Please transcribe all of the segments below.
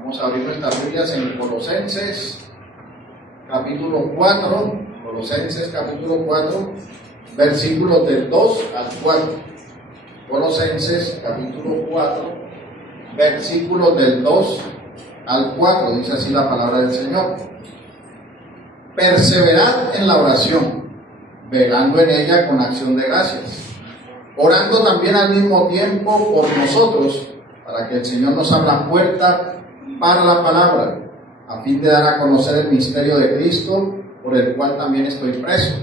Vamos a abrir nuestras Biblias en Colosenses, capítulo 4, Colosenses, capítulo 4, versículos del 2 al 4. Colosenses, capítulo 4, versículos del 2 al 4, dice así la palabra del Señor. Perseverad en la oración, velando en ella con acción de gracias, orando también al mismo tiempo por nosotros, para que el Señor nos abra puerta para la palabra, a fin de dar a conocer el misterio de Cristo, por el cual también estoy preso,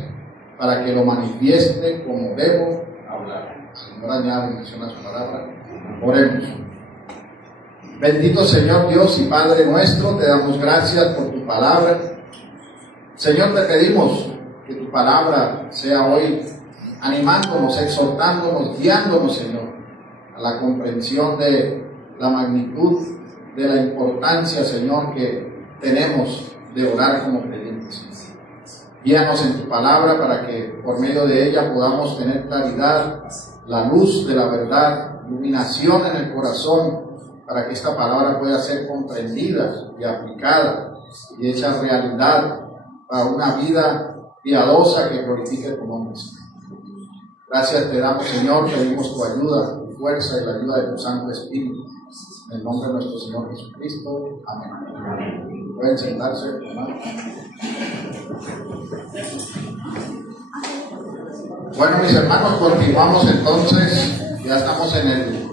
para que lo manifieste como debo hablar. Señor, añade bendición a su palabra. Oremos. Bendito Señor Dios y Padre nuestro, te damos gracias por tu palabra. Señor, te pedimos que tu palabra sea hoy animándonos, exhortándonos, guiándonos, Señor, a la comprensión de la magnitud, de la importancia, Señor, que tenemos de orar como creyentes. Guíanos en tu palabra para que por medio de ella podamos tener claridad, la luz de la verdad, iluminación en el corazón, para que esta palabra pueda ser comprendida y aplicada y hecha realidad para una vida piadosa que glorifique tu nombre. Gracias te damos, Señor, pedimos tu ayuda, tu fuerza y la ayuda de tu Santo Espíritu. En el nombre de nuestro Señor Jesucristo. Amén. Pueden sentarse, hermano. Bueno, mis hermanos, continuamos entonces. Ya estamos en el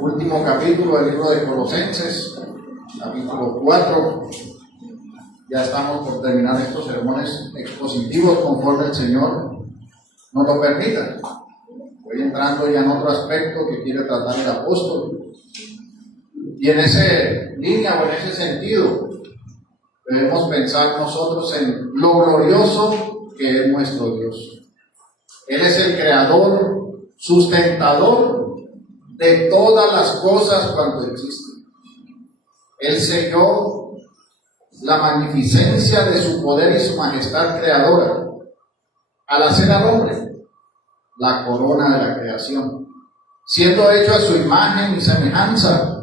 último capítulo del libro de Colosenses, capítulo 4. Ya estamos por terminar estos sermones expositivos conforme el Señor nos lo permita. Voy entrando ya en otro aspecto que quiere tratar el apóstol. Y en esa línea o en ese sentido, debemos pensar nosotros en lo glorioso que es nuestro Dios. Él es el creador, sustentador de todas las cosas cuanto existen. Él selló la magnificencia de su poder y su majestad creadora al hacer al hombre la corona de la creación, siendo hecho a su imagen y semejanza.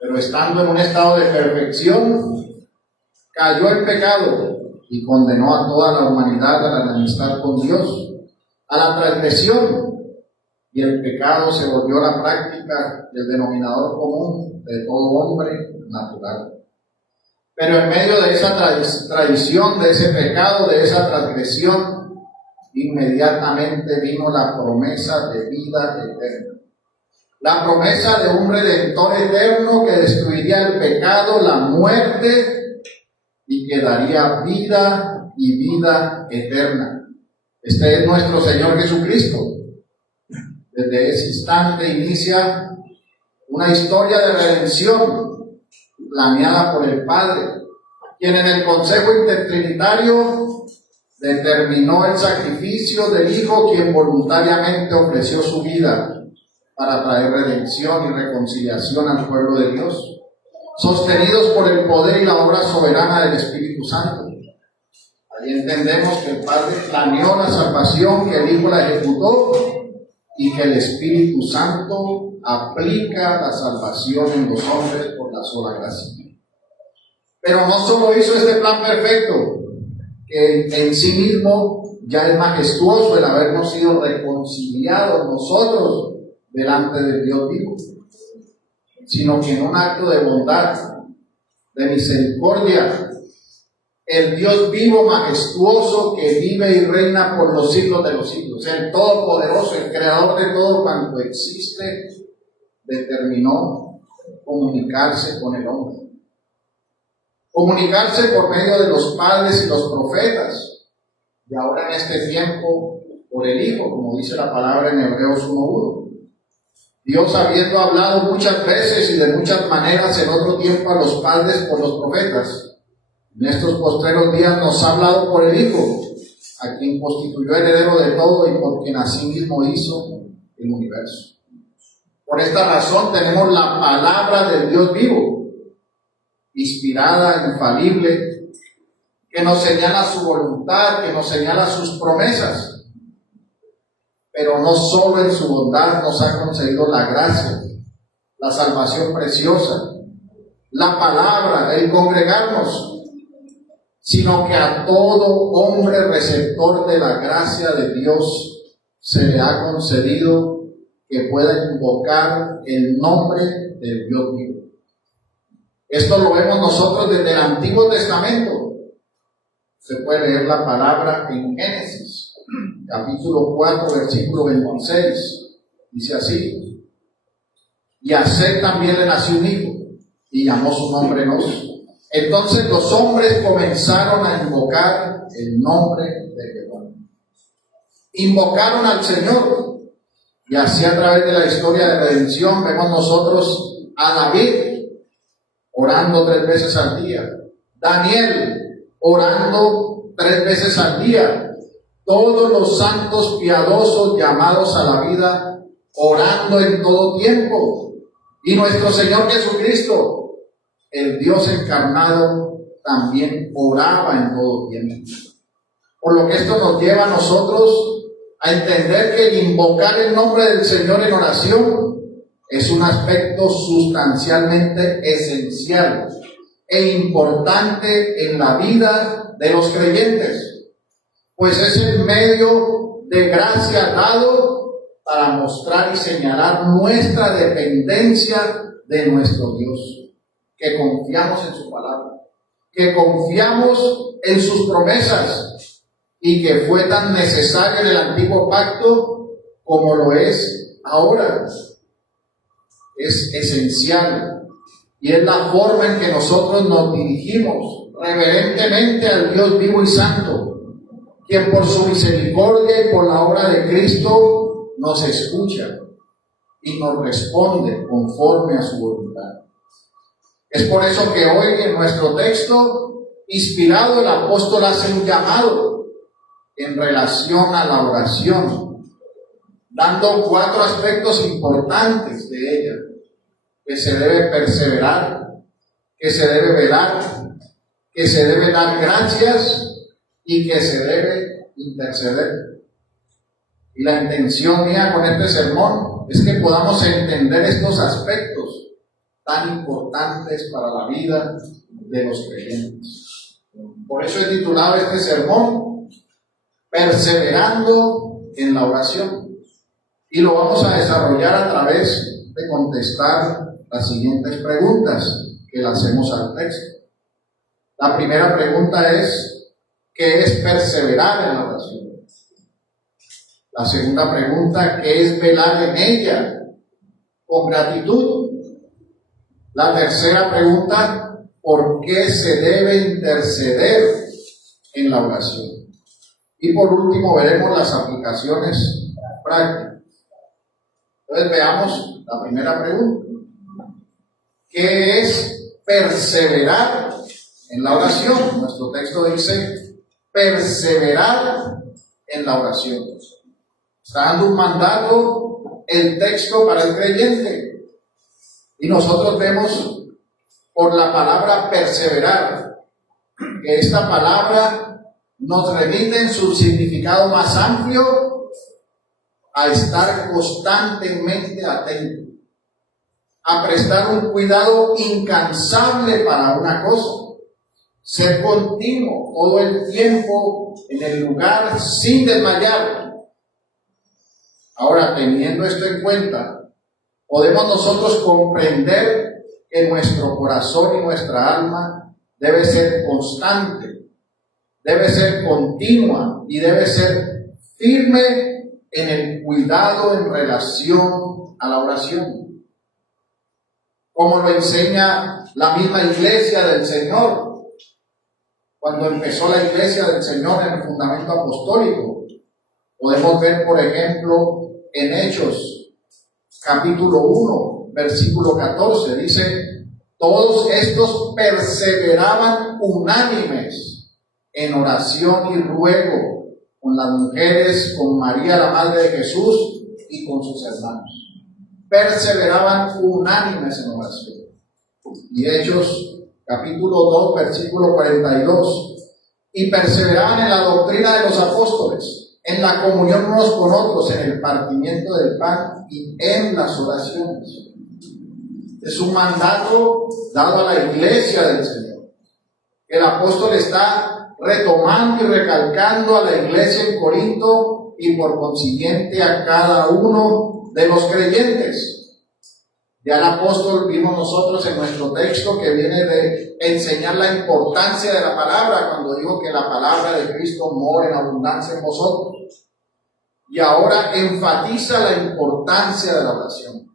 Pero estando en un estado de perfección, cayó en pecado y condenó a toda la humanidad a la enemistad con Dios, a la transgresión, y el pecado se volvió la práctica del denominador común de todo hombre natural. Pero en medio de esa tradición, de ese pecado, de esa transgresión, inmediatamente vino la promesa de vida eterna. La promesa de un Redentor eterno que destruiría el pecado, la muerte y que daría vida y vida eterna. Este es nuestro Señor Jesucristo. Desde ese instante inicia una historia de redención planeada por el Padre, quien en el Consejo Intertrinitario determinó el sacrificio del Hijo, quien voluntariamente ofreció su vida para traer redención y reconciliación al pueblo de Dios, sostenidos por el poder y la obra soberana del Espíritu Santo. Ahí entendemos que el Padre planeó la salvación, que el Hijo la ejecutó y que el Espíritu Santo aplica la salvación en los hombres por la sola gracia. Pero no solo hizo este plan perfecto, que en sí mismo ya es majestuoso el habernos sido reconciliados nosotros delante del Dios vivo, sino que en un acto de bondad, de misericordia, el Dios vivo, majestuoso, que vive y reina por los siglos de los siglos, el Todopoderoso, el Creador de todo cuanto existe, determinó comunicarse con el hombre. Comunicarse por medio de los padres y los profetas, y ahora en este tiempo por el Hijo, como dice la palabra en Hebreos 1:1. Dios, habiendo hablado muchas veces y de muchas maneras en otro tiempo a los padres por los profetas, en estos postreros días nos ha hablado por el Hijo, a quien constituyó heredero de todo y por quien asimismo hizo el universo. Por esta razón tenemos la palabra del Dios vivo, inspirada, infalible, que nos señala su voluntad, que nos señala sus promesas. Pero no solo en su bondad nos ha concedido la gracia, la salvación preciosa, la palabra, el congregarnos, sino que a todo hombre receptor de la gracia de Dios se le ha concedido que pueda invocar el nombre del Dios vivo. Esto lo vemos nosotros desde el Antiguo Testamento. Se puede leer la palabra en Génesis, capítulo 4, versículo 26. Dice así: y a Set también le nació un hijo, y llamó su nombre Enos. Entonces los hombres comenzaron a invocar el nombre de Jehová. Invocaron al Señor, y así a través de la historia de redención vemos nosotros a David orando 3 veces al día, Daniel orando 3 veces al día, todos los santos piadosos llamados a la vida orando en todo tiempo, y nuestro Señor Jesucristo, el Dios encarnado, también oraba en todo tiempo. Por lo que esto nos lleva a nosotros a entender que el invocar el nombre del Señor en oración es un aspecto sustancialmente esencial e importante en la vida de los creyentes, pues es el medio de gracia dado para mostrar y señalar nuestra dependencia de nuestro Dios, que confiamos en su palabra, que confiamos en sus promesas, y que fue tan necesario en el antiguo pacto como lo es ahora. Es esencial, y es la forma en que nosotros nos dirigimos reverentemente al Dios vivo y santo, quien por su misericordia y por la obra de Cristo nos escucha y nos responde conforme a su voluntad. Es por eso que hoy en nuestro texto inspirado el apóstol hace un llamado en relación a la oración, dando 4 aspectos importantes de ella: que se debe perseverar, que se debe velar, que se debe dar gracias y que se debe interceder. Y la intención mía con este sermón es que podamos entender estos aspectos tan importantes para la vida de los creyentes. Por eso he titulado este sermón Perseverando en la oración, y lo vamos a desarrollar a través de contestar las siguientes preguntas que le hacemos al texto. La primera pregunta es: ¿qué es perseverar en la oración? La segunda pregunta: ¿qué es velar en ella con gratitud? La tercera pregunta: ¿por qué se debe interceder en la oración? Y por último veremos las aplicaciones prácticas. Entonces veamos la primera pregunta: ¿qué es perseverar en la oración? Nuestro texto dice perseverar en la oración. Está dando un mandato el texto para el creyente, y nosotros vemos por la palabra perseverar que esta palabra nos remite en su significado más amplio a estar constantemente atento, a prestar un cuidado incansable para una cosa, ser continuo todo el tiempo en el lugar sin desmayar. Ahora, teniendo esto en cuenta, podemos nosotros comprender que nuestro corazón y nuestra alma debe ser constante, debe ser continua y debe ser firme en el cuidado en relación a la oración, como lo enseña la misma iglesia del Señor. Cuando empezó la iglesia del Señor en el fundamento apostólico, podemos ver, por ejemplo, en Hechos, capítulo 1, versículo 14, dice: todos estos perseveraban unánimes en oración y ruego con las mujeres, con María, la madre de Jesús, y con sus hermanos. Perseveraban unánimes en oración. Y Hechos, capítulo 2, versículo 42, y perseveraban en la doctrina de los apóstoles, en la comunión unos con otros, en el partimiento del pan y en las oraciones. Es un mandato dado a la iglesia del Señor. El apóstol está retomando y recalcando a la iglesia en Corinto y por consiguiente a cada uno de los creyentes. Ya el apóstol vimos nosotros en nuestro texto que viene de enseñar la importancia de la palabra cuando dijo que la palabra de Cristo mora en abundancia en vosotros. Y ahora enfatiza la importancia de la oración.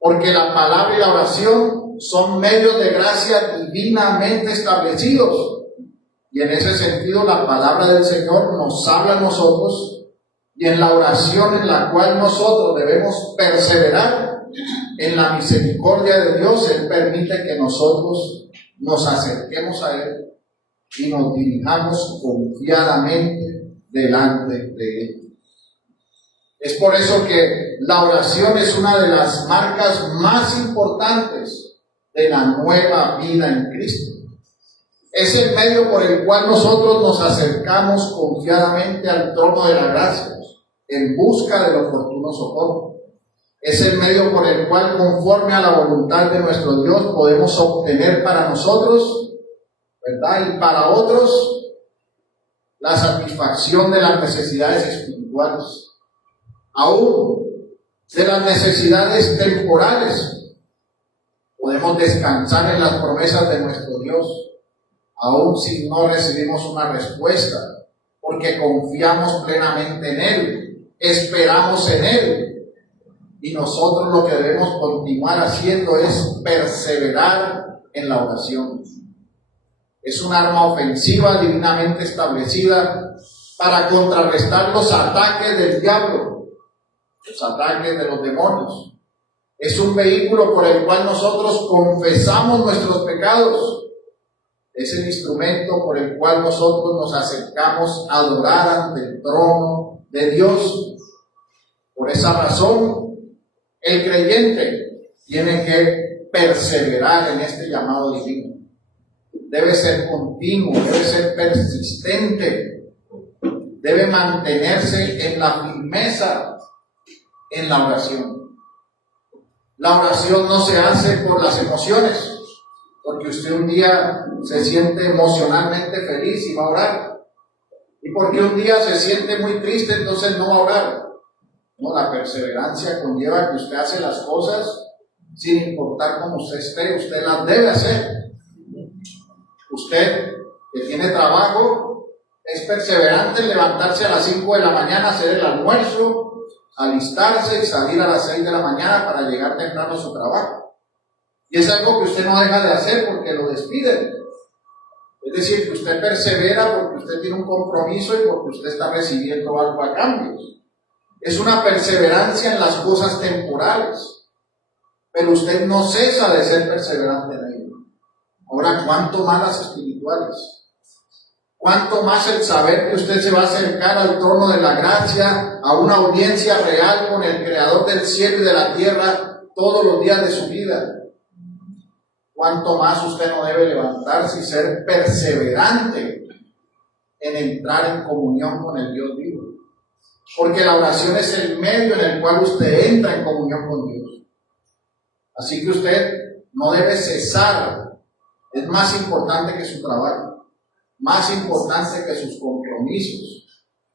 Porque la palabra y la oración son medios de gracia divinamente establecidos. Y en ese sentido la palabra del Señor nos habla a nosotros, y en la oración en la cual nosotros debemos perseverar en la misericordia de Dios, Él permite que nosotros nos acerquemos a Él y nos dirijamos confiadamente delante de Él. Es por eso que la oración es una de las marcas más importantes de la nueva vida en Cristo. Es el medio por el cual nosotros nos acercamos confiadamente al trono de la gracia en busca del oportuno socorro. Es el medio por el cual, conforme a la voluntad de nuestro Dios, podemos obtener para nosotros, ¿verdad?, y para otros, la satisfacción de las necesidades espirituales, aún de las necesidades temporales. Podemos descansar en las promesas de nuestro Dios, aún si no recibimos una respuesta, porque confiamos plenamente en Él, esperamos en Él. Y nosotros lo que debemos continuar haciendo es perseverar en la oración. Es un arma ofensiva divinamente establecida para contrarrestar los ataques del diablo, los ataques de los demonios. Es un vehículo por el cual nosotros confesamos nuestros pecados. Es el instrumento por el cual nosotros nos acercamos a adorar ante el trono de Dios. Por esa razón, el creyente tiene que perseverar en este llamado divino. Debe ser continuo, debe ser persistente, debe mantenerse en la firmeza en la oración. La oración no se hace por las emociones, porque usted un día se siente emocionalmente feliz y va a orar, y porque un día se siente muy triste, entonces no va a orar. No, la perseverancia conlleva que usted hace las cosas sin importar cómo usted esté, usted las debe hacer. Usted que tiene trabajo es perseverante en levantarse a las 5 de la mañana, hacer el almuerzo, alistarse y salir a las 6 de la mañana para llegar temprano a su trabajo. Y es algo que usted no deja de hacer porque lo despiden. Es decir, que usted persevera porque usted tiene un compromiso y porque usted está recibiendo algo a cambio. Es una perseverancia en las cosas temporales, pero usted no cesa de ser perseverante en ello. Ahora, ¿cuánto más las espirituales? ¿Cuánto más el saber que usted se va a acercar al trono de la gracia, a una audiencia real con el Creador del cielo y de la tierra todos los días de su vida? ¿Cuánto más usted no debe levantarse y ser perseverante en entrar en comunión con el Dios vivo? Porque la oración es el medio en el cual usted entra en comunión con Dios. Así que usted no debe cesar. Es más importante que su trabajo, más importante que sus compromisos,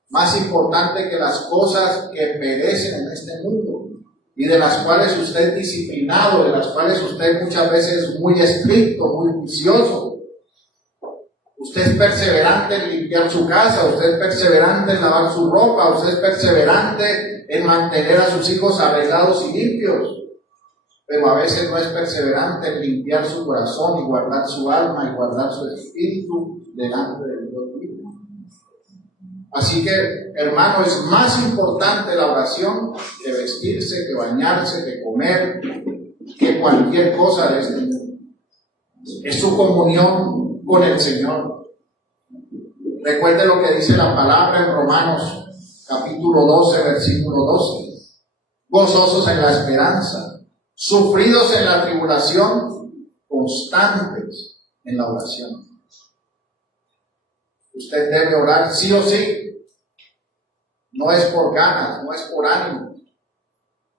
más importante que las cosas que perecen en este mundo y de las cuales usted es disciplinado, de las cuales usted muchas veces es muy estricto, muy juicioso. Usted es perseverante en limpiar su casa, usted es perseverante en lavar su ropa, usted es perseverante en mantener a sus hijos arreglados y limpios, pero a veces no es perseverante en limpiar su corazón y guardar su alma y guardar su espíritu delante del Dios vivo. Así que, hermano, es más importante la oración que vestirse, que bañarse, que comer, que cualquier cosa de este mundo. Es su comunión con el Señor. Recuerde lo que dice la palabra en Romanos capítulo 12, versículo 12. Gozosos en la esperanza, sufridos en la tribulación, constantes en la oración. Usted debe orar sí o sí. No es por ganas, no es por ánimo,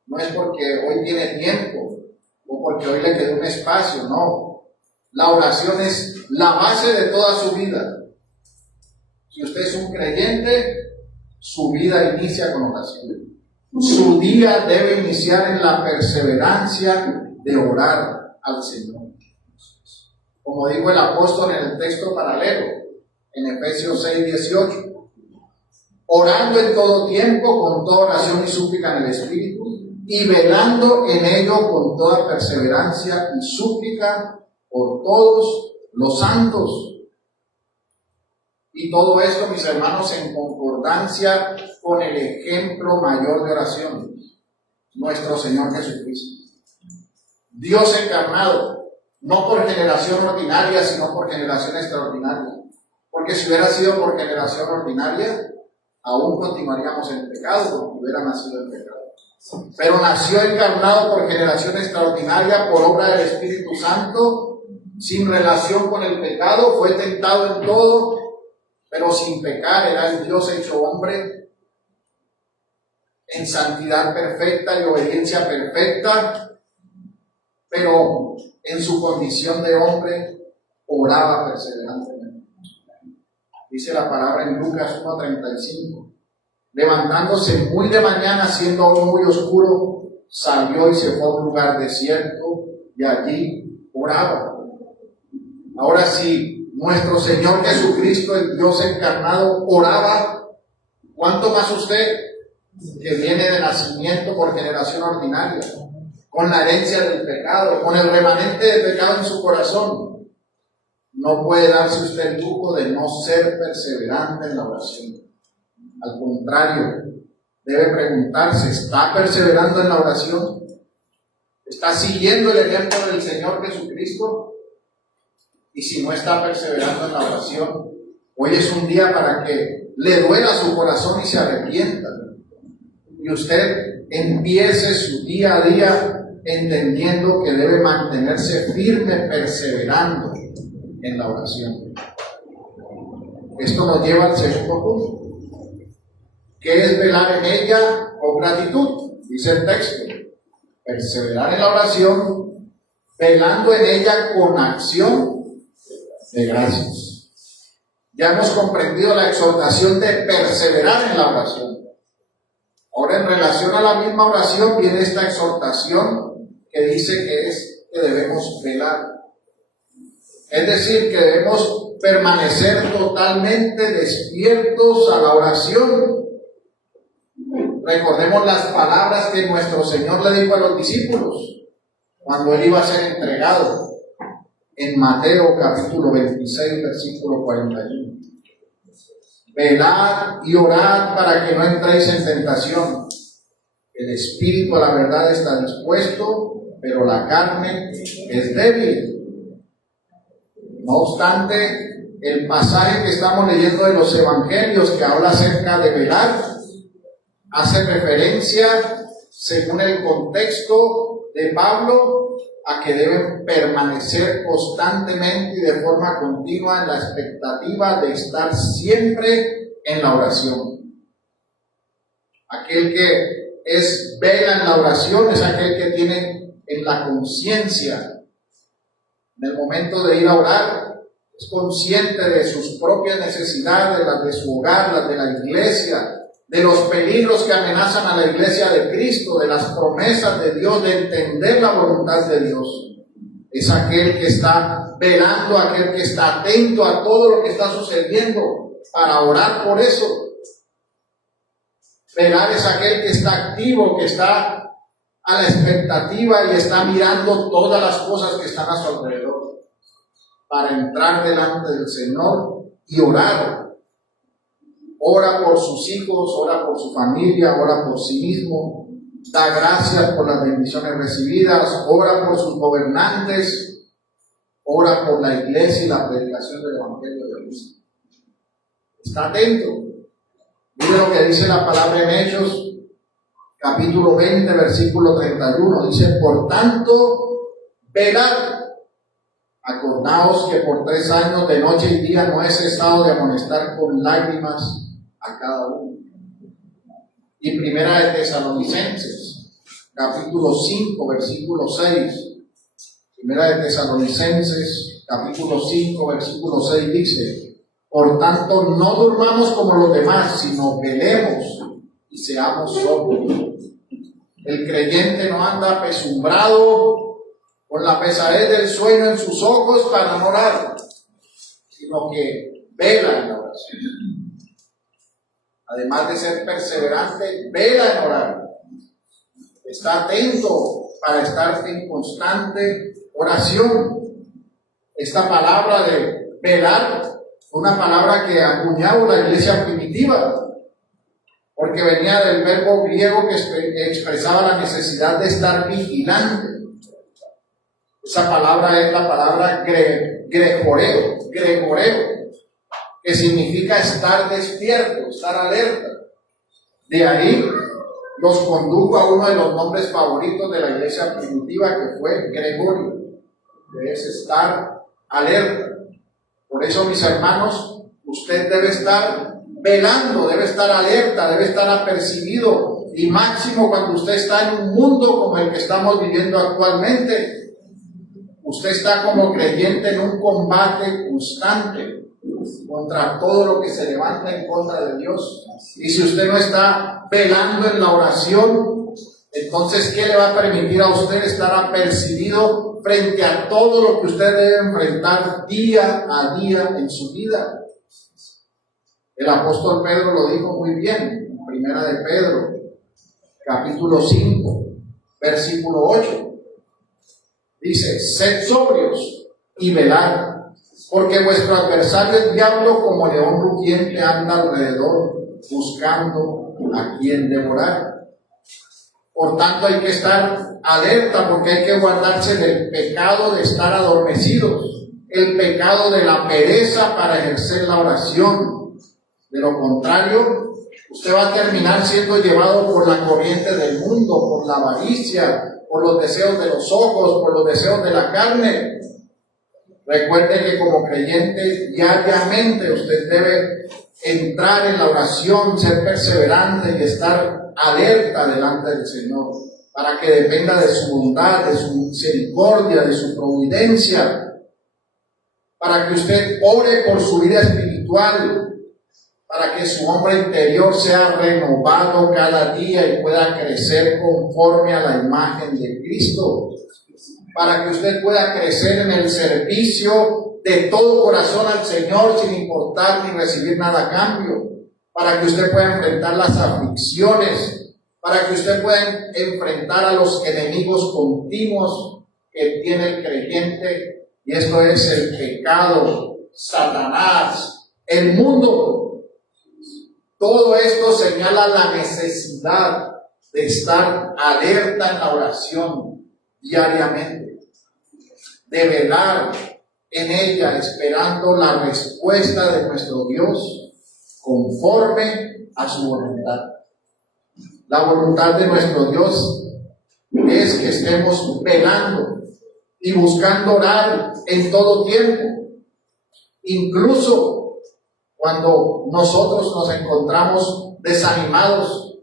no es porque hoy tiene tiempo o porque hoy le quedó un espacio, no. La oración es la base de toda su vida. Si usted es un creyente, su vida inicia con oración. Su día debe iniciar en la perseverancia de orar al Señor. Como dijo el apóstol en el texto paralelo, en Efesios 6:18, orando en todo tiempo, con toda oración y súplica en el Espíritu, y velando en ello con toda perseverancia y súplica por todos los santos. Y todo esto, mis hermanos, en concordancia con el ejemplo mayor de oración, nuestro Señor Jesucristo. Dios encarnado, no por generación ordinaria, sino por generación extraordinaria. Porque si hubiera sido por generación ordinaria, aún continuaríamos en pecado, porque hubiera nacido en pecado. Pero nació encarnado por generación extraordinaria, por obra del Espíritu Santo, sin relación con el pecado, fue tentado en todo, pero sin pecar. Era el Dios hecho hombre, en santidad perfecta y obediencia perfecta, pero en su condición de hombre oraba perseverantemente. Dice la palabra en Lucas 1:35. Levantándose muy de mañana, siendo aún muy oscuro, salió y se fue a un lugar desierto y allí oraba. Ahora sí, nuestro Señor Jesucristo, el Dios encarnado, oraba. ¿Cuánto más usted, que viene de nacimiento por generación ordinaria, con la herencia del pecado, con el remanente del pecado en su corazón, no puede darse usted el lujo de no ser perseverante en la oración? Al contrario, debe preguntarse, ¿está perseverando en la oración? ¿Está siguiendo el ejemplo del Señor Jesucristo? Y si no está perseverando en la oración, hoy es un día para que le duela su corazón y se arrepienta. Y usted empiece su día a día entendiendo que debe mantenerse firme, perseverando en la oración. Esto nos lleva al segundo punto, que es velar en ella con gratitud. Dice el texto, perseverar en la oración, velando en ella con acción de gracias. Ya hemos comprendido la exhortación de perseverar en la oración. Ahora, en relación a la misma oración, viene esta exhortación que dice que debemos velar. Es decir, que debemos permanecer totalmente despiertos a la oración. Recordemos las palabras que nuestro Señor le dijo a los discípulos cuando Él iba a ser entregado en Mateo capítulo 26, versículo 41. Velad y orad para que no entréis en tentación. El espíritu a la verdad está dispuesto, pero la carne es débil. No obstante, el pasaje que estamos leyendo de los evangelios, que habla acerca de velar, hace referencia, según el contexto de Pablo, a que deben permanecer constantemente y de forma continua en la expectativa de estar siempre en la oración. Aquel que vela en la oración es aquel que tiene en la conciencia, en el momento de ir a orar, es consciente de sus propias necesidades, las de su hogar, las de la iglesia, de los peligros que amenazan a la iglesia de Cristo, de las promesas de Dios, de entender la voluntad de Dios. Es aquel que está velando, aquel que está atento a todo lo que está sucediendo para orar por eso. Velar es aquel que está activo, que está a la expectativa y está mirando todas las cosas que están a su alrededor para entrar delante del Señor y orar. Ora por sus hijos, ora por su familia, ora por sí mismo, da gracias por las bendiciones recibidas, ora por sus gobernantes, ora por la iglesia y la predicación del Evangelio de Cristo. Está atento. Mire lo que dice la palabra en Hechos, capítulo 20, versículo 31. Dice, por tanto, velad. Acordaos que por 3 años de noche y día no he cesado de amonestar con lágrimas a cada uno. Y primera de Tesalonicenses, capítulo 5, versículo 6. Primera de Tesalonicenses, capítulo 5, versículo 6 dice: por tanto, no durmamos como los demás, sino velemos y seamos sobrios. El creyente no anda apesumbrado con la pesadez del sueño en sus ojos para no orar, sino que vela en la oración. Además de ser perseverante, vela en orar. Está atento para estar en constante oración. Esta palabra de velar fue una palabra que acuñaba la iglesia primitiva, porque venía del verbo griego que expresaba la necesidad de estar vigilante. Esa palabra es la palabra gregoreo, que significa estar despierto, estar alerta. De ahí los condujo a uno de los nombres favoritos de la iglesia primitiva, que fue Gregorio, que es estar alerta. Por eso, mis hermanos, usted debe estar velando, debe estar alerta, debe estar apercibido, y máximo cuando usted está en un mundo como el que estamos viviendo actualmente. Usted está como creyente en un combate constante contra todo lo que se levanta en contra de Dios. Y si usted no está velando en la oración, entonces ¿qué le va a permitir a usted estar apercibido frente a todo lo que usted debe enfrentar día a día en su vida? El apóstol Pedro lo dijo muy bien en Primera de Pedro, capítulo 5, versículo 8. Dice: sed sobrios y velad, porque vuestro adversario el diablo, como león rugiente, anda alrededor buscando a quien devorar. Por tanto, hay que estar alerta, porque hay que guardarse del pecado de estar adormecidos, el pecado de la pereza para ejercer la oración. De lo contrario, usted va a terminar siendo llevado por la corriente del mundo, por la avaricia, por los deseos de los ojos, por los deseos de la carne. Recuerde que como creyente diariamente usted debe entrar en la oración, ser perseverante y estar alerta delante del Señor, para que dependa de su bondad, de su misericordia, de su providencia, para que usted ore por su vida espiritual, para que su hombre interior sea renovado cada día y pueda crecer conforme a la imagen de Cristo, para que usted pueda crecer en el servicio de todo corazón al Señor sin importar ni recibir nada a cambio, para que usted pueda enfrentar las aflicciones, para que usted pueda enfrentar a los enemigos continuos que tiene el creyente, y esto es el pecado, Satanás, el mundo. Todo esto señala la necesidad de estar alerta en la oración diariamente, de velar en ella esperando la respuesta de nuestro Dios conforme a su voluntad. La voluntad de nuestro Dios es que estemos velando y buscando orar en todo tiempo, incluso cuando nosotros nos encontramos desanimados.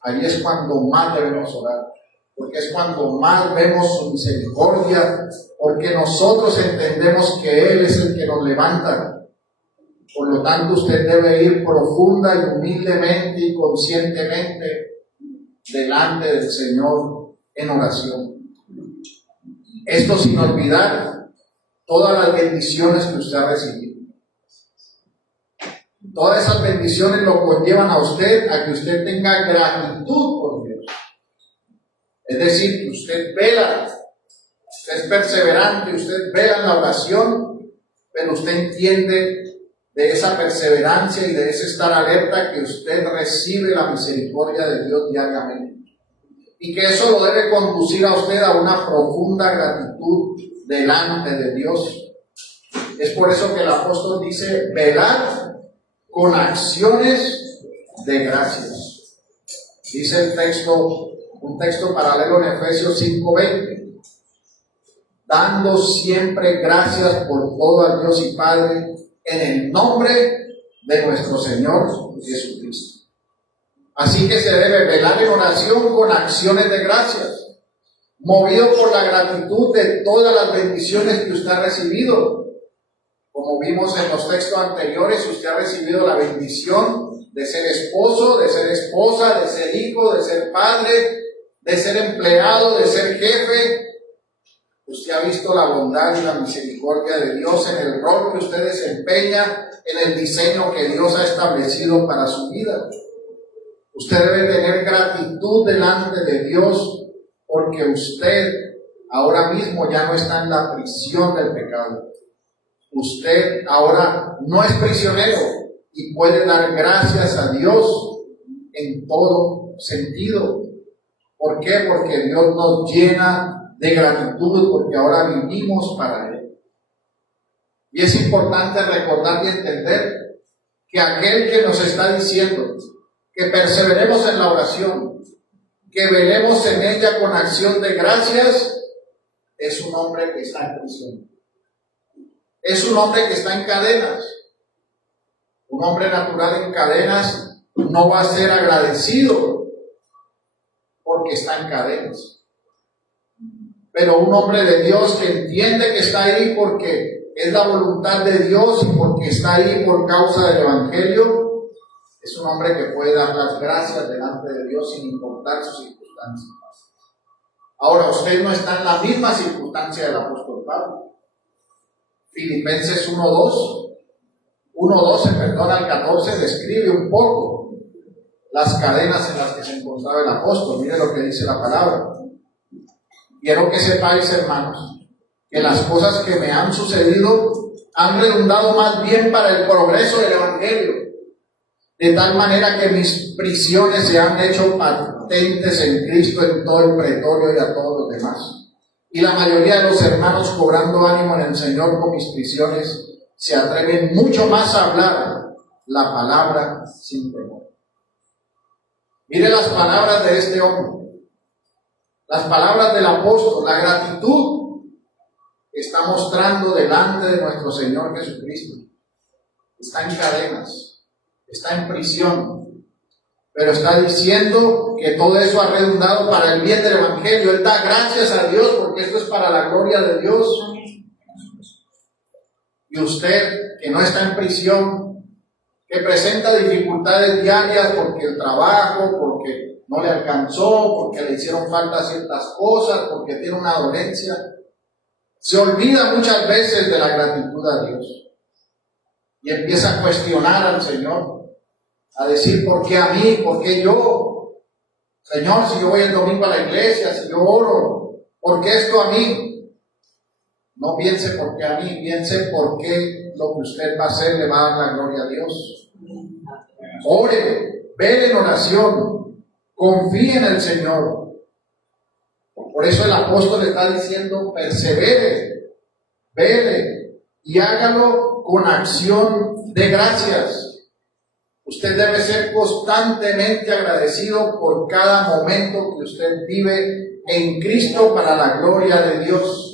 Ahí es cuando más debemos orar, porque es cuando más vemos su misericordia, porque nosotros entendemos que Él es el que nos levanta. Por lo tanto, usted debe ir profunda y humildemente y conscientemente delante del Señor en oración. Esto sin olvidar todas las bendiciones que usted ha recibido. Todas esas bendiciones lo conllevan a usted a que usted tenga gratitud por Dios. Es decir, que usted vela, usted es perseverante, usted vela en la oración, pero usted entiende de esa perseverancia y de ese estar alerta que usted recibe la misericordia de Dios diariamente. Y que eso lo debe conducir a usted a una profunda gratitud delante de Dios. Es por eso que el apóstol dice: velad con acciones de gracias. Dice el texto, un texto paralelo en Efesios 5:20: dando siempre gracias por todo a Dios y Padre en el nombre de nuestro Señor Jesucristo. Así que se debe velar en oración con acciones de gracias. movido por la gratitud de todas las bendiciones que usted ha recibido. Como vimos en los textos anteriores, usted ha recibido la bendición de ser esposo, de ser esposa, de ser hijo, de ser padre, de ser empleado, de ser jefe. Usted ha visto la bondad y la misericordia de Dios en el rol que usted desempeña, en el diseño que Dios ha establecido para su vida. Usted debe tener gratitud delante de Dios porque usted ahora mismo ya no está en la prisión del pecado. Usted ahora no es prisionero y puede dar gracias a Dios en todo sentido. ¿Por qué? Porque Dios nos llena de gratitud, porque ahora vivimos para Él. Y es importante recordar y entender que aquel que nos está diciendo que perseveremos en la oración, que velemos en ella con acción de gracias, es un hombre que está en prisión. Es un hombre que está en cadenas. Un hombre natural en cadenas no va a ser agradecido porque está en cadenas. Pero un hombre de Dios que entiende que está ahí porque es la voluntad de Dios y porque está ahí por causa del Evangelio, es un hombre que puede dar las gracias delante de Dios sin importar sus circunstancias. Ahora, usted no está en la misma circunstancia del apóstol Pablo. Filipenses 1:12, al 14, describe un poco las cadenas en las que se encontraba el apóstol. Mire lo que dice la palabra. Quiero que sepáis, hermanos, que las cosas que me han sucedido han redundado más bien para el progreso del Evangelio, de tal manera que mis prisiones se han hecho patentes en Cristo en todo el pretorio y a todos los demás. Y la mayoría de los hermanos, cobrando ánimo en el Señor con mis prisiones, se atreven mucho más a hablar la palabra sin temor. Mire las palabras de este hombre, las palabras del apóstol, la gratitud que está mostrando delante de nuestro Señor Jesucristo. Está en cadenas, está en prisión, pero está diciendo que todo eso ha redundado para el bien del Evangelio. Él da gracias a Dios porque esto es para la gloria de Dios. Y usted que no está en prisión, que presenta dificultades diarias porque el trabajo, porque no le alcanzó, porque le hicieron falta ciertas cosas, porque tiene una dolencia, se olvida muchas veces de la gratitud a Dios y empieza a cuestionar al Señor, a decir: ¿por qué a mí? ¿Por qué yo? Señor, si yo voy el domingo a la iglesia, si yo oro, ¿por qué esto a mí? No piense por qué a mí, piense por qué lo que usted va a hacer le va a dar la gloria a Dios. Ore, vele en oración, confíe en el Señor. Por eso el apóstol está diciendo: persevere, vele y hágalo con acción de gracias. Usted debe ser constantemente agradecido por cada momento que usted vive en Cristo para la gloria de Dios.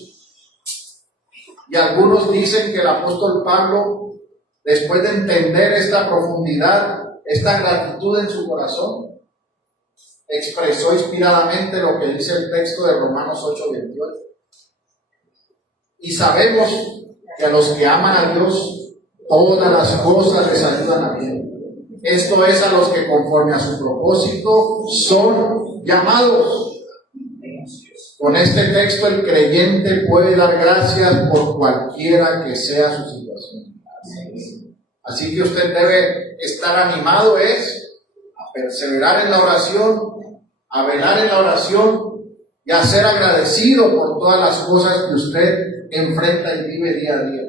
Y algunos dicen que el apóstol Pablo, después de entender esta profundidad, esta gratitud en su corazón, expresó inspiradamente lo que dice el texto de Romanos 8:28. Y sabemos que a los que aman a Dios, todas las cosas les ayudan a bien. Esto es, a los que conforme a su propósito son llamados. Con este texto el creyente puede dar gracias por cualquiera que sea su situación. Así que usted debe estar animado a perseverar en la oración, a velar en la oración y a ser agradecido por todas las cosas que usted enfrenta y vive día a día.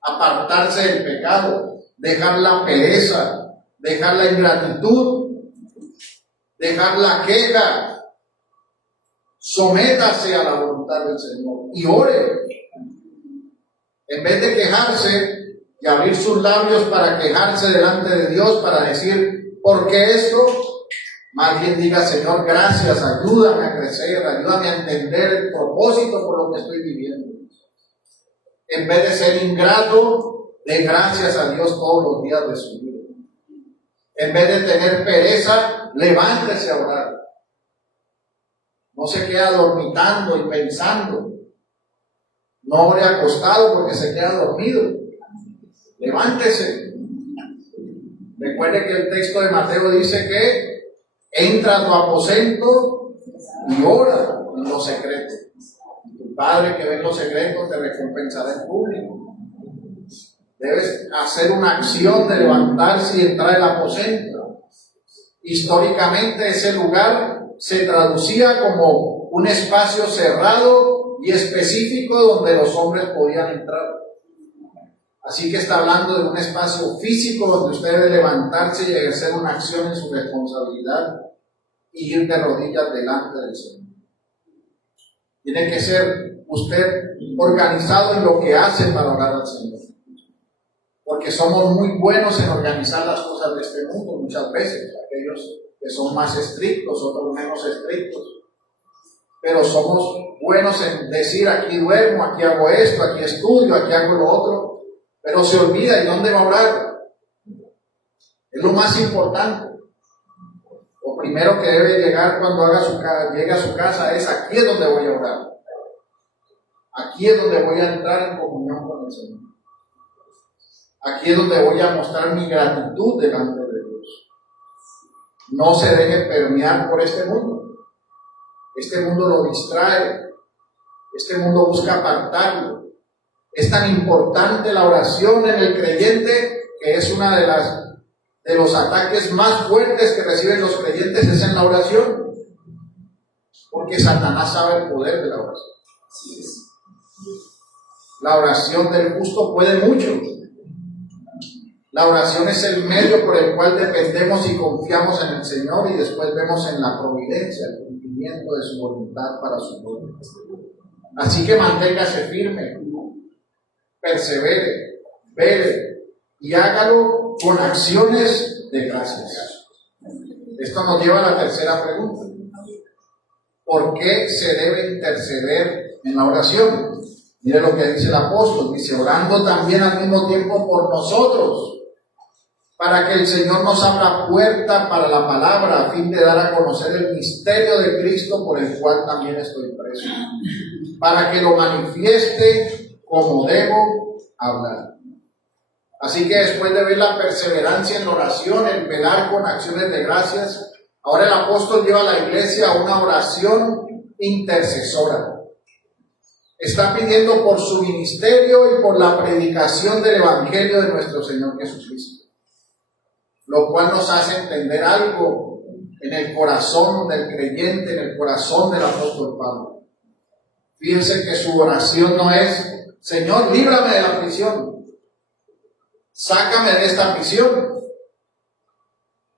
Apartarse del pecado, dejar la pereza, dejar la ingratitud, dejar la queja. Sométase a la voluntad del Señor y ore. En vez de quejarse y abrir sus labios para quejarse delante de Dios, para decir: ¿por qué esto? Más bien diga: Señor, gracias, ayúdame a crecer, ayúdame a entender el propósito por lo que estoy viviendo. En vez de ser ingrato, dé gracias a Dios todos los días de su vida. En vez de tener pereza, levántese a orar. No se queda dormitando y pensando. No ore acostado porque se queda dormido. Levántese. Recuerde que el texto de Mateo dice que entra a tu aposento y ora en lo secreto. Tu Padre que ve en lo secreto te recompensará en público. Debes hacer una acción de levantarse y entrar al aposento. Históricamente ese lugar se traducía como un espacio cerrado y específico donde los hombres podían entrar. Así que está hablando de un espacio físico donde usted debe levantarse y ejercer una acción en su responsabilidad y ir de rodillas delante del Señor. Tiene que ser usted organizado en lo que hace para orar al Señor. Porque somos muy buenos en organizar las cosas de este mundo muchas veces, aquellos que son más estrictos, otros menos estrictos. Pero somos buenos en decir, aquí duermo, aquí hago esto, aquí estudio, aquí hago lo otro. Pero se olvida, ¿y dónde va a orar? Es lo más importante. Lo primero que debe llegar cuando llegue a su casa es, aquí es donde voy a orar. Aquí es donde voy a entrar en comunión con el Señor. Aquí es donde voy a mostrar mi gratitud delante de Dios. No se deje permear por este mundo. Este mundo lo distrae. Este mundo busca apartarlo. Es tan importante la oración en el creyente que es una de los ataques más fuertes que reciben los creyentes es en la oración. Porque Satanás sabe el poder de la oración. La oración del justo puede mucho. La oración es el medio por el cual dependemos y confiamos en el Señor y después vemos en la providencia, el cumplimiento de su voluntad para su pueblo. Así que manténgase firme, persevere, vele y hágalo con acciones de gracias. Esto nos lleva a la tercera pregunta. ¿Por qué se debe interceder en la oración? Mire lo que dice el apóstol, dice, orando también al mismo tiempo por nosotros, para que el Señor nos abra puerta para la palabra, a fin de dar a conocer el misterio de Cristo, por el cual también estoy preso, para que lo manifieste como debo hablar. Así que después de ver la perseverancia en la oración, el velar con acciones de gracias, ahora el apóstol lleva a la iglesia a una oración intercesora. Está pidiendo por su ministerio y por la predicación del Evangelio de nuestro Señor Jesucristo, lo cual nos hace entender algo en el corazón del creyente, en el corazón del apóstol Pablo. Fíjense que su oración no es, Señor, líbrame de la prisión, sácame de esta prisión,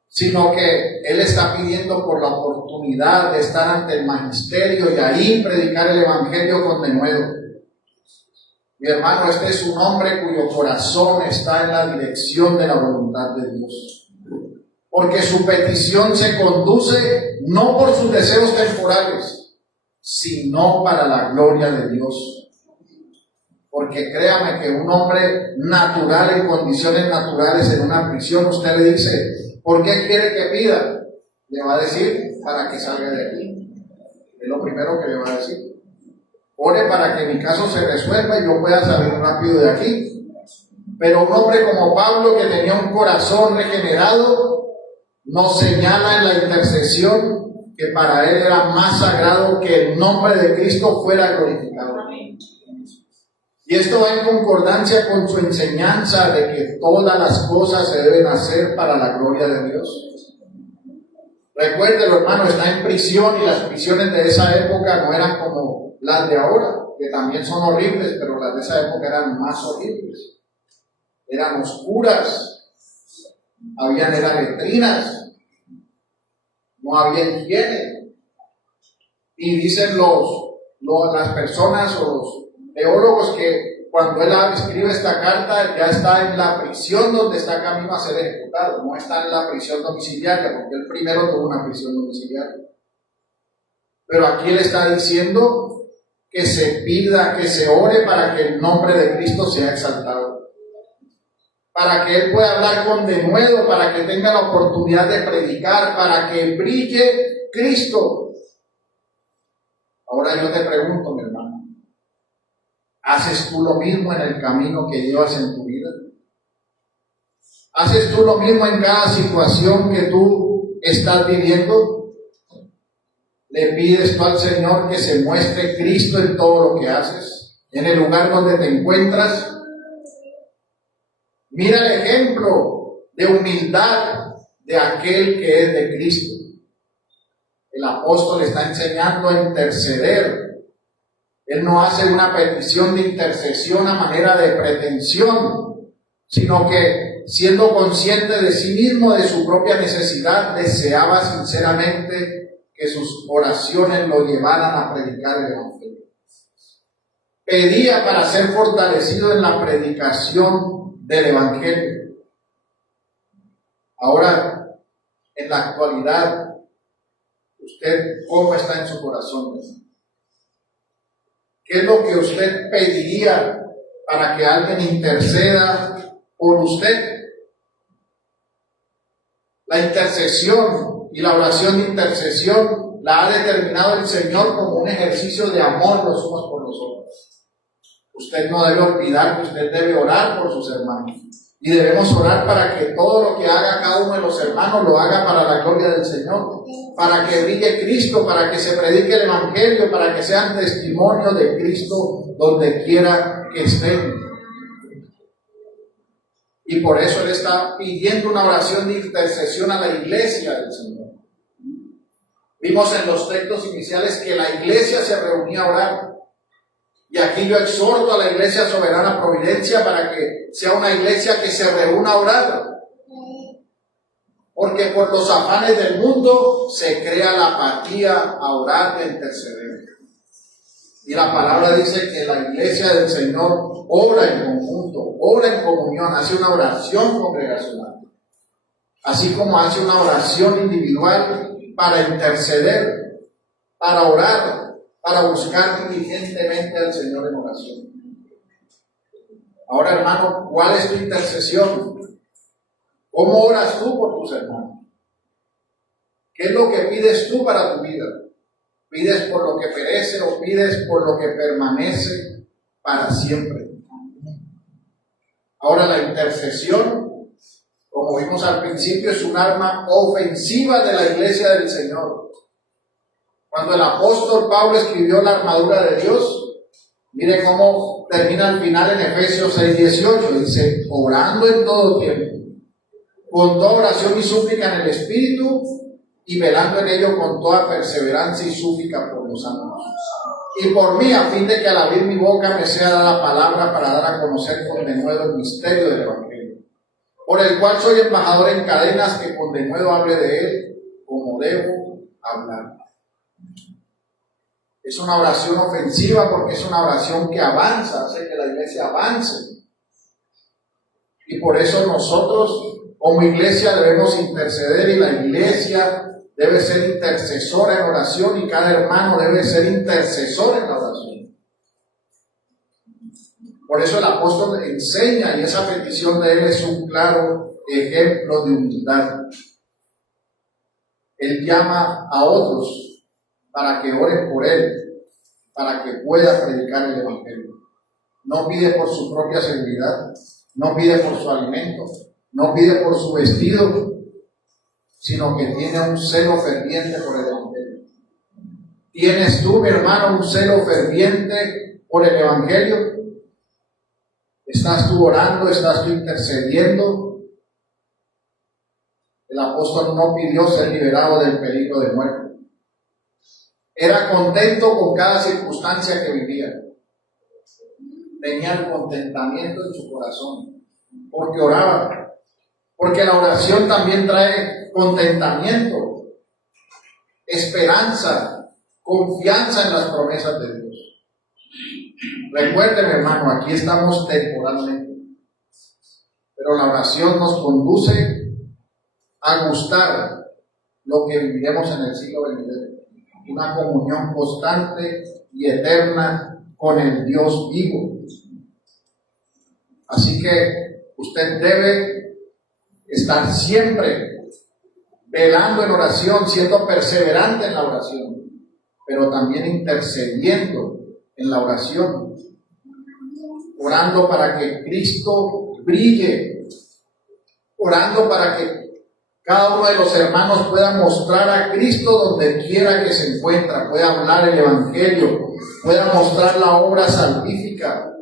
sino que él está pidiendo por la oportunidad de estar ante el magisterio y ahí predicar el Evangelio con denuedo. Mi hermano, este es un hombre cuyo corazón está en la dirección de la voluntad de Dios, porque su petición se conduce no por sus deseos temporales, sino para la gloria de Dios. Porque créame que un hombre natural, en condiciones naturales, en una prisión, usted le dice, ¿por qué quiere que pida? Le va a decir, para que salga de aquí. Es lo primero que le va a decir. Ore para que mi caso se resuelva y yo pueda salir rápido de aquí. Pero un hombre como Pablo, que tenía un corazón regenerado, nos señala en la intercesión que para él era más sagrado que el nombre de Cristo fuera glorificado. Y esto va en concordancia con su enseñanza de que todas las cosas se deben hacer para la gloria de Dios. Recuérdelo, hermano, está en prisión y las prisiones de esa época no eran como las de ahora, que también son horribles, pero las de esa época eran más horribles. Eran oscuras, habían letrinas, no había higiene. Y dicen las personas o los teólogos que cuando él escribe esta carta ya está en la prisión donde está camino a ser ejecutado, no está en la prisión domiciliaria, porque él primero tuvo una prisión domiciliaria. Pero aquí él está diciendo que se pida, que se ore para que el nombre de Cristo sea exaltado, para que él pueda hablar con denuedo, para que tenga la oportunidad de predicar, para que brille Cristo. Ahora yo te pregunto, mi hermano, ¿haces tú lo mismo en el camino que llevas en tu vida? ¿Haces tú lo mismo en cada situación que tú estás viviendo? ¿Le pides tú al Señor que se muestre Cristo en todo lo que haces? ¿En el lugar donde te encuentras? Mira el ejemplo de humildad de aquel que es de Cristo. El apóstol está enseñando a interceder. Él no hace una petición de intercesión a manera de pretensión, sino que siendo consciente de sí mismo, de su propia necesidad, deseaba sinceramente que sus oraciones lo llevaran a predicar el Evangelio. Pedía para ser fortalecido en la predicación del Evangelio. Ahora, en la actualidad, ¿usted cómo está en su corazón? ¿Qué es lo que usted pediría para que alguien interceda por usted? La intercesión y la oración de intercesión la ha determinado el Señor como un ejercicio de amor los unos por los otros. Usted no debe olvidar que usted debe orar por sus hermanos. Y debemos orar para que todo lo que haga cada uno de los hermanos lo haga para la gloria del Señor, para que brille Cristo, para que se predique el Evangelio, para que sean testimonios de Cristo donde quiera que estén. Y por eso Él está pidiendo una oración de intercesión a la iglesia del Señor. Vimos en los textos iniciales que la iglesia se reunía a orar. Y aquí yo exhorto a la Iglesia Soberana Providencia para que sea una iglesia que se reúna a orar. Porque por los afanes del mundo se crea la apatía a orar e interceder. Y la palabra dice que la iglesia del Señor ora en conjunto, ora en comunión, hace una oración congregacional. Así como hace una oración individual para interceder, para orar, para buscar diligentemente al Señor en oración. Ahora, hermano, ¿cuál es tu intercesión? ¿Cómo oras tú por tus hermanos? ¿Qué es lo que pides tú para tu vida? ¿Pides por lo que perece o pides por lo que permanece para siempre? Ahora, la intercesión, como vimos al principio, es un arma ofensiva de la iglesia del Señor. Cuando el apóstol Pablo escribió la armadura de Dios, mire cómo termina al final en Efesios 6:18. Dice, orando en todo tiempo, con toda oración y súplica en el Espíritu, y velando en ello con toda perseverancia y súplica por los santos. Y por mí, a fin de que al abrir mi boca me sea dada palabra para dar a conocer con denuedo el misterio del Evangelio, por el cual soy embajador en cadenas, que con denuedo hable de él como debo hablar. Es una oración ofensiva porque es una oración que avanza, hace que la iglesia avance. Y por eso nosotros como iglesia debemos interceder, y la iglesia debe ser intercesora en oración, y cada hermano debe ser intercesor en la oración. Por eso el apóstol enseña, y esa petición de él es un claro ejemplo de humildad. Él llama a otros para que oren por él, para que pueda predicar el Evangelio. No pide por su propia seguridad, no pide por su alimento, no pide por su vestido, sino que tiene un celo ferviente por el Evangelio. ¿Tienes tú, mi hermano, un celo ferviente por el Evangelio? ¿Estás tú orando? ¿Estás tú intercediendo? El apóstol no pidió ser liberado del peligro de muerte. Era contento con cada circunstancia que vivía. Tenía el contentamiento en su corazón, porque oraba. Porque la oración también trae contentamiento, esperanza, confianza en las promesas de Dios. Recuerden, hermano, aquí estamos temporalmente, pero la oración nos conduce a gustar lo que viviremos en el siglo venidero. Una comunión constante y eterna con el Dios vivo. Así que usted debe estar siempre velando en oración, siendo perseverante en la oración. pero también intercediendo en la oración, orando para que Cristo brille, orando para que cada uno de los hermanos pueda mostrar a Cristo donde quiera que se encuentra, pueda hablar el Evangelio, pueda mostrar la obra salvífica,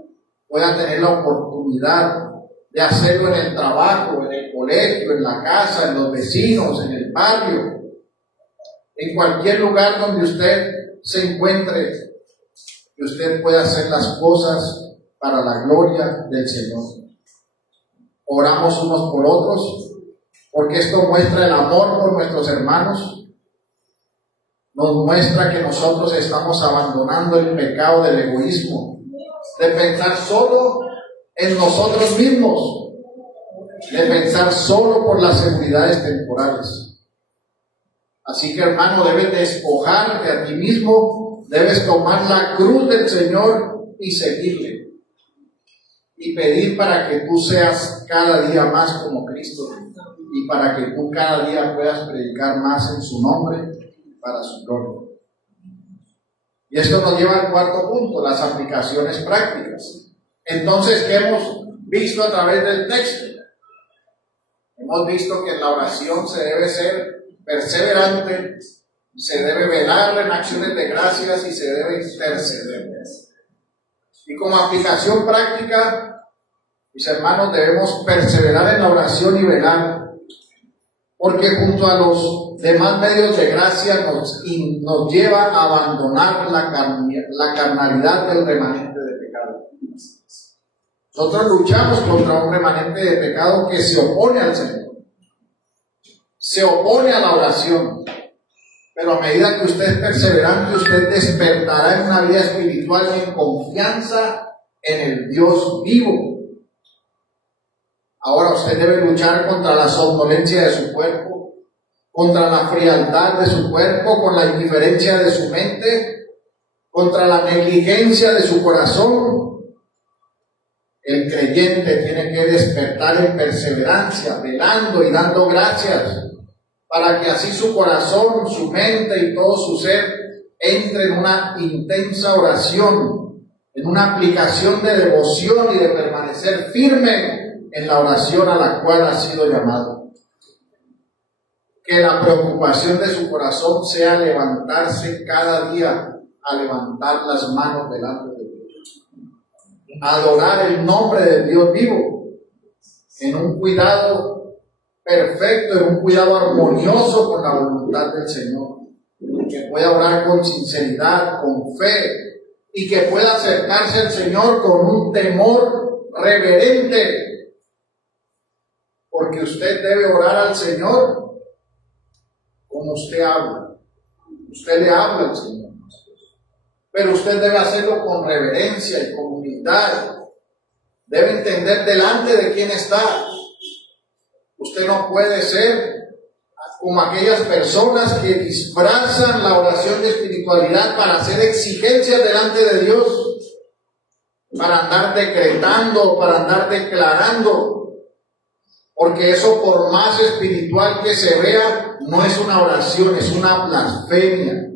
pueda tener la oportunidad de hacerlo en el trabajo, en el colegio, en la casa, en los vecinos, en el barrio, en cualquier lugar donde usted se encuentre, que usted pueda hacer las cosas para la gloria del Señor. Oramos unos por otros, porque esto muestra el amor por nuestros hermanos, nos muestra que nosotros estamos abandonando el pecado del egoísmo, de pensar solo en nosotros mismos, de pensar solo por las seguridades temporales. Así que, hermano, debes despojarte a ti mismo, debes tomar la cruz del Señor y seguirle, y pedir para que tú seas cada día más como Cristo, y para que tú cada día puedas predicar más en su nombre para su gloria. Y esto nos lleva al cuarto punto, las aplicaciones prácticas. Entonces, ¿qué hemos visto a través del texto? Hemos visto que en la oración se debe ser perseverante, se debe velar en acciones de gracias y se debe interceder. Y como aplicación práctica, mis hermanos, debemos perseverar en la oración y velar, porque junto a los demás medios de gracia nos lleva a abandonar la carnalidad del remanente de pecado. Nosotros luchamos contra un remanente de pecado que se opone al Señor, se opone a la oración, pero a medida que usted es perseverante, usted despertará en una vida espiritual y en confianza en el Dios vivo. Ahora usted debe luchar contra la somnolencia de su cuerpo, contra la frialdad de su cuerpo, con la indiferencia de su mente, contra la negligencia de su corazón. El creyente tiene que despertar en perseverancia, velando y dando gracias, para que así su corazón, su mente y todo su ser entre en una intensa oración, en una aplicación de devoción y de permanecer firme en la oración a la cual ha sido llamado. Que la preocupación de su corazón sea levantarse cada día a levantar las manos delante de Dios, adorar el nombre del Dios vivo, en un cuidado perfecto, en un cuidado armonioso con la voluntad del Señor, que pueda orar con sinceridad, con fe, y que pueda acercarse al Señor con un temor reverente, porque usted debe orar al Señor como usted habla. Usted le habla al Señor, pero usted debe hacerlo con reverencia y con humildad. Debe entender delante de quién está. Usted no puede ser como aquellas personas que disfrazan la oración de espiritualidad para hacer exigencias delante de Dios, para andar decretando, para andar declarando. Porque eso, por más espiritual que se vea, no es una oración, es una blasfemia.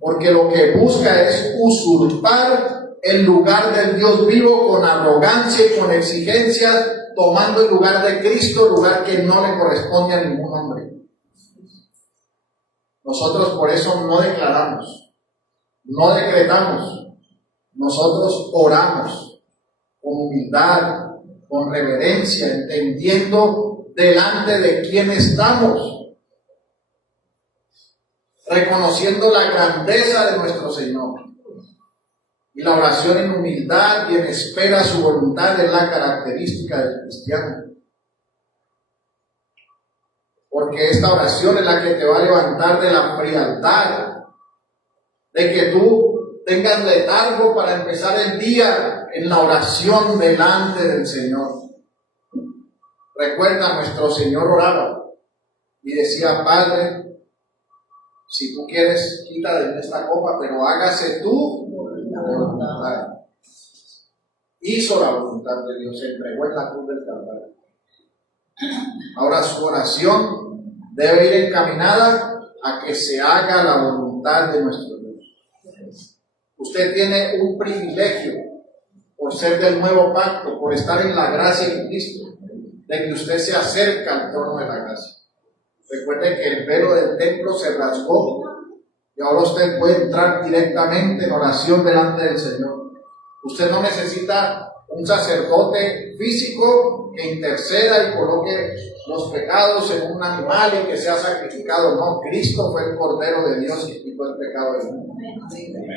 Porque lo que busca es usurpar el lugar del Dios vivo con arrogancia y con exigencias, tomando el lugar de Cristo, lugar que no le corresponde a ningún hombre. Nosotros por eso no declaramos, no decretamos, nosotros oramos con humildad, con reverencia, entendiendo delante de quién estamos, reconociendo la grandeza de nuestro Señor. Y la oración en humildad y en espera a su voluntad es la característica del cristiano. Porque esta oración es la que te va a levantar de la frialdad, de que tú tengas letargo para empezar el día en la oración delante del Señor. Recuerda, nuestro Señor oraba y decía: Padre, si tú quieres, quita de esta copa, pero hágase tu voluntad. Hizo la voluntad de Dios, se entregó en la cruz del Calvario. Ahora su oración debe ir encaminada a que se haga la voluntad de nuestro Dios. Usted tiene un privilegio por ser del nuevo pacto, por estar en la gracia de Cristo, de que usted se acerca al trono de la gracia. Recuerde que el velo del templo se rasgó y ahora usted puede entrar directamente en oración delante del Señor. Usted no necesita un sacerdote físico que interceda y coloque los pecados en un animal y que sea sacrificado. No, Cristo fue el Cordero de Dios que quitó el pecado del mundo.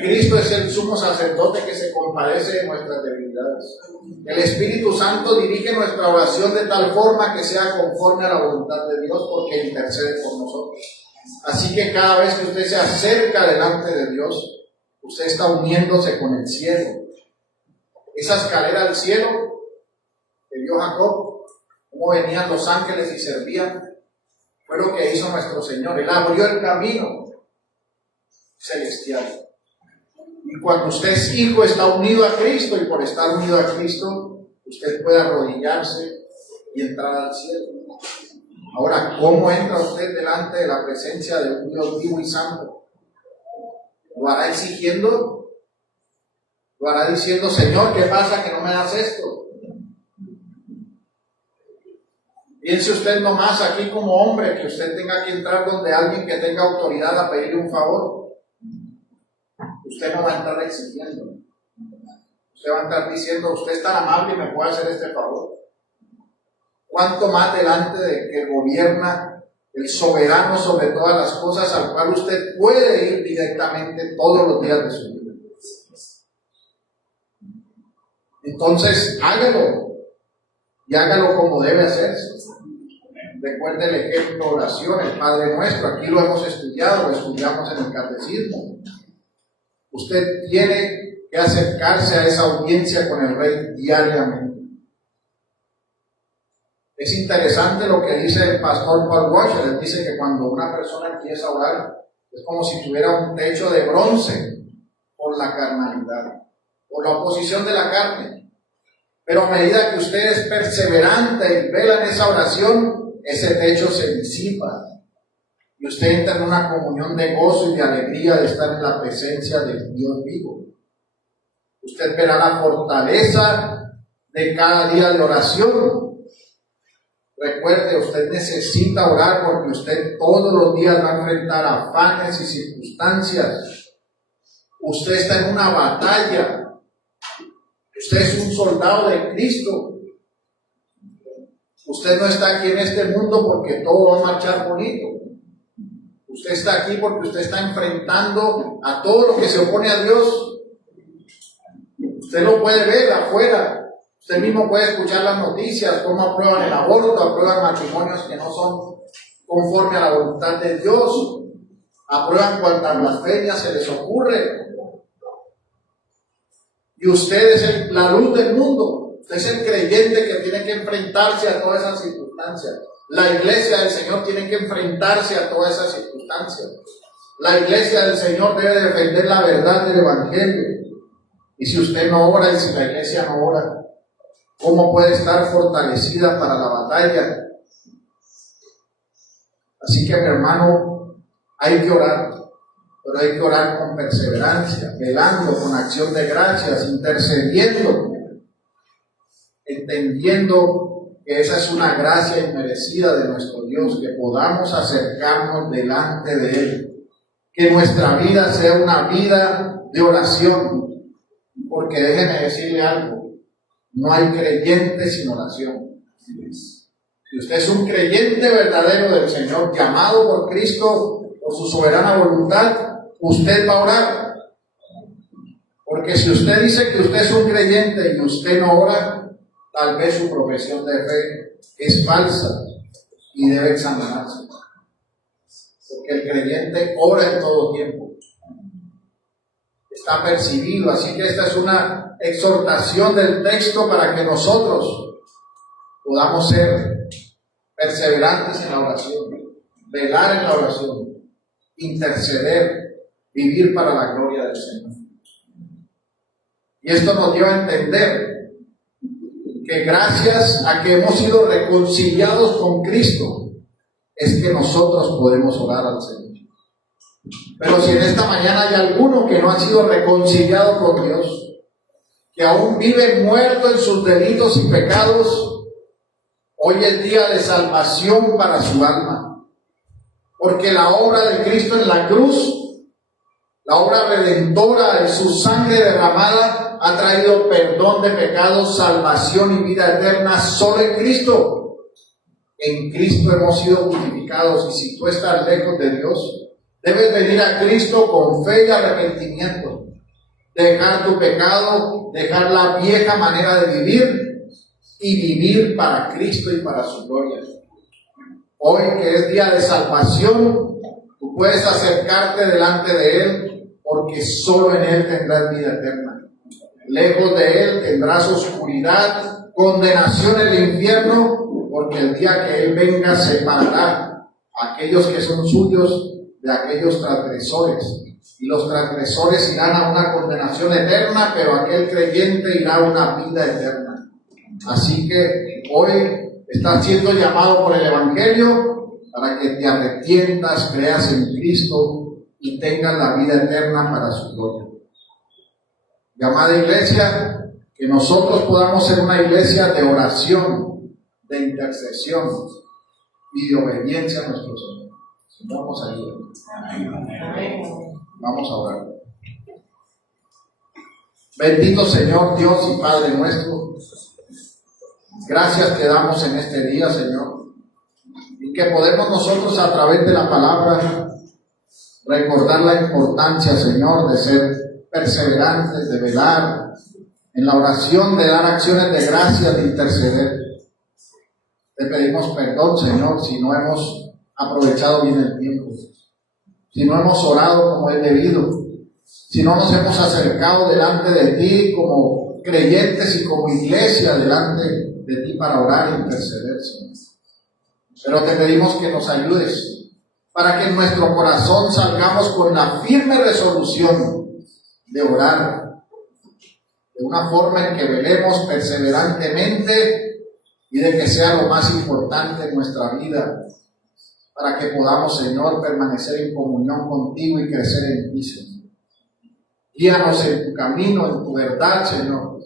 Cristo es el sumo sacerdote que se compadece de nuestras debilidades. El Espíritu Santo dirige nuestra oración de tal forma que sea conforme a la voluntad de Dios, porque intercede por nosotros. Así que cada vez que usted se acerca delante de Dios, usted está uniéndose con el cielo. Esa escalera al cielo que vio Jacob, cómo venían los ángeles y servían, fue lo que hizo nuestro Señor. Él abrió el camino celestial. Y cuando usted es hijo, está unido a Cristo, y por estar unido a Cristo, usted puede arrodillarse y entrar al cielo. Ahora, ¿cómo entra usted delante de la presencia de un Dios vivo y santo? ¿Lo hará exigiendo? ¿Lo hará diciendo, Señor, qué pasa que no me das esto? Piense usted nomás aquí como hombre, que usted tenga que entrar donde alguien que tenga autoridad a pedirle un favor. Usted no va a entrar exigiendo. Usted va a estar diciendo, usted es tan amable y me puede hacer este favor. ¿Cuánto más delante de que gobierna el soberano sobre todas las cosas, al cual usted puede ir directamente todos los días de su vida? Entonces, hágalo, y hágalo como debe hacerse. Recuerde el ejemplo de oración, el Padre Nuestro. Aquí lo hemos estudiado, lo estudiamos en el Catecismo. Usted tiene que acercarse a esa audiencia con el Rey diariamente. Es interesante lo que dice el pastor Paul Washer. Él dice que cuando una persona empieza a orar, es como si tuviera un techo de bronce por la carnalidad, por la oposición de la carne. Pero a medida que usted es perseverante y vela en esa oración, ese techo se disipa y usted entra en una comunión de gozo y de alegría de estar en la presencia del Dios vivo. Usted verá la fortaleza de cada día de oración. Recuerde, usted necesita orar porque usted todos los días va a enfrentar afanes y circunstancias. Usted está en una batalla. Usted es un soldado de Cristo. Usted no está aquí en este mundo porque todo va a marchar bonito. Usted está aquí porque usted está enfrentando a todo lo que se opone a Dios. Usted lo puede ver afuera. Usted mismo puede escuchar las noticias, cómo aprueban el aborto, aprueban matrimonios que no son conforme a la voluntad de Dios, aprueban cuantas blasfemias se les ocurre. Y usted es la luz del mundo. Usted es el creyente que tiene que enfrentarse a todas esas circunstancias. La iglesia del Señor tiene que enfrentarse a todas esas circunstancias. La iglesia del Señor debe defender la verdad del Evangelio. Y si usted no ora y si la iglesia no ora, ¿cómo puede estar fortalecida para la batalla? Así que, mi hermano, hay que orar. Pero hay que orar con perseverancia, velando con acción de gracias, intercediendo, entendiendo que esa es una gracia inmerecida de nuestro Dios, que podamos acercarnos delante de Él, que nuestra vida sea una vida de oración, porque déjenme decirle algo, no hay creyente sin oración. Si usted es un creyente verdadero del Señor, llamado por Cristo, por su soberana voluntad, usted va a orar. Porque si usted dice que usted es un creyente y usted no ora, tal vez su profesión de fe es falsa y debe examinarse. Porque el creyente ora en todo tiempo. Está percibido. Así que esta es una exhortación del texto para que nosotros podamos ser perseverantes en la oración, velar en la oración, interceder, vivir para la gloria del Señor. Y esto nos lleva a entender que gracias a que hemos sido reconciliados con Cristo, es que nosotros podemos orar al Señor. Pero si en esta mañana hay alguno que no ha sido reconciliado con Dios, que aún vive muerto en sus delitos y pecados, hoy es día de salvación para su alma. Porque la obra de Cristo en la cruz, la obra redentora de su sangre derramada, ha traído perdón de pecados, salvación y vida eterna solo en Cristo. En Cristo hemos sido justificados, y si tú estás lejos de Dios, debes venir a Cristo con fe y arrepentimiento. Dejar tu pecado, dejar la vieja manera de vivir y vivir para Cristo y para su gloria. Hoy, que es día de salvación, tú puedes acercarte delante de Él, porque solo en Él tendrás vida eterna. Lejos de Él tendrás oscuridad, condenación en el infierno, porque el día que Él venga separará a aquellos que son suyos de aquellos transgresores. Y los transgresores irán a una condenación eterna, pero aquel creyente irá a una vida eterna. Así que hoy estás siendo llamado por el Evangelio para que te arrepientas, creas en Cristo y tengas la vida eterna para su gloria. Llamada iglesia, que nosotros podamos ser una iglesia de oración, de intercesión y de obediencia a nuestro Señor. Señor, nos ayude. Vamos a orar. Bendito Señor, Dios y Padre nuestro, gracias te damos en este día, Señor, y que podemos nosotros a través de la palabra recordar la importancia, Señor, de ser perseverantes, de velar en la oración, de dar acciones de gracia, de interceder. Te pedimos perdón, Señor, si no hemos aprovechado bien el tiempo, si no hemos orado como es debido, si no nos hemos acercado delante de ti como creyentes y como iglesia delante de ti para orar e interceder, Señor. Pero te pedimos que nos ayudes para que en nuestro corazón salgamos con la firme resolución de orar de una forma en que velemos perseverantemente y de que sea lo más importante en nuestra vida, para que podamos, Señor, permanecer en comunión contigo y crecer en ti, Señor. Guíanos en tu camino, en tu verdad, Señor.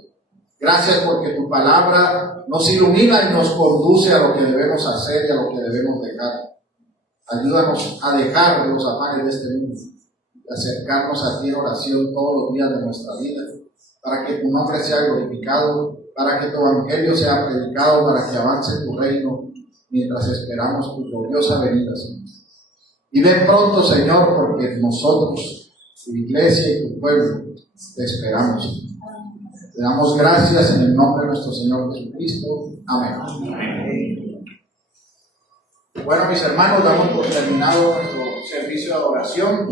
Gracias porque tu palabra nos ilumina y nos conduce a lo que debemos hacer y a lo que debemos dejar. Ayúdanos a dejar los afanes de este mundo y acercarnos a ti en oración todos los días de nuestra vida, para que tu nombre sea glorificado, para que tu evangelio sea predicado, para que avance tu reino, mientras esperamos tu gloriosa venida, Señor. Y ven pronto, Señor, porque nosotros, tu iglesia y tu pueblo, te esperamos. Te damos gracias en el nombre de nuestro Señor Jesucristo. Amén. Bueno, mis hermanos, damos por terminado nuestro servicio de adoración.